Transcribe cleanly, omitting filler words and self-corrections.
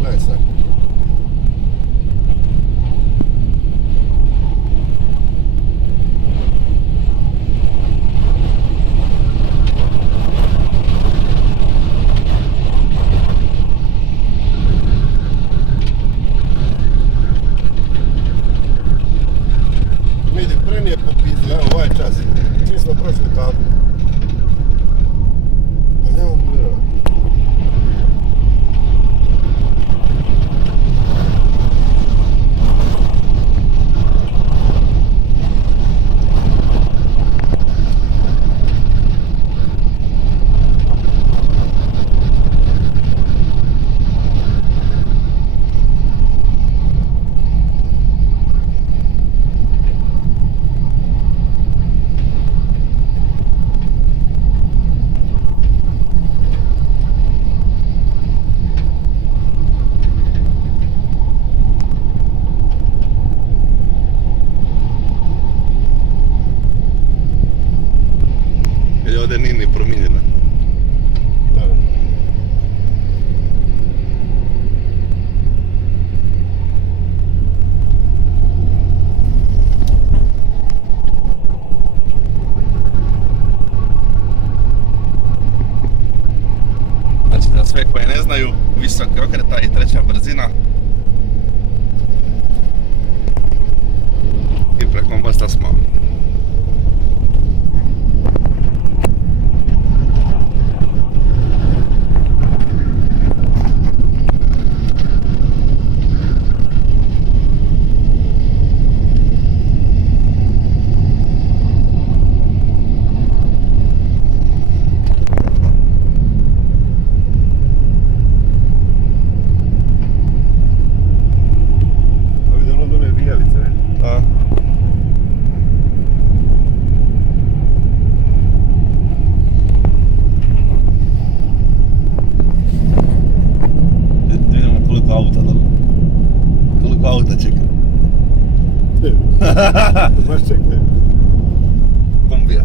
gledaj sad. Vidi, prenije popizli, evo ovaj čas. Čim smo prošli pa... Pa nema mira. Ovdje nije ni promijenjena. Da. Znači za sve koje ne znaju, visoki okreta i treća brzina. I preko mosta smo. Auta čeka. Baš čekaj. Kombija.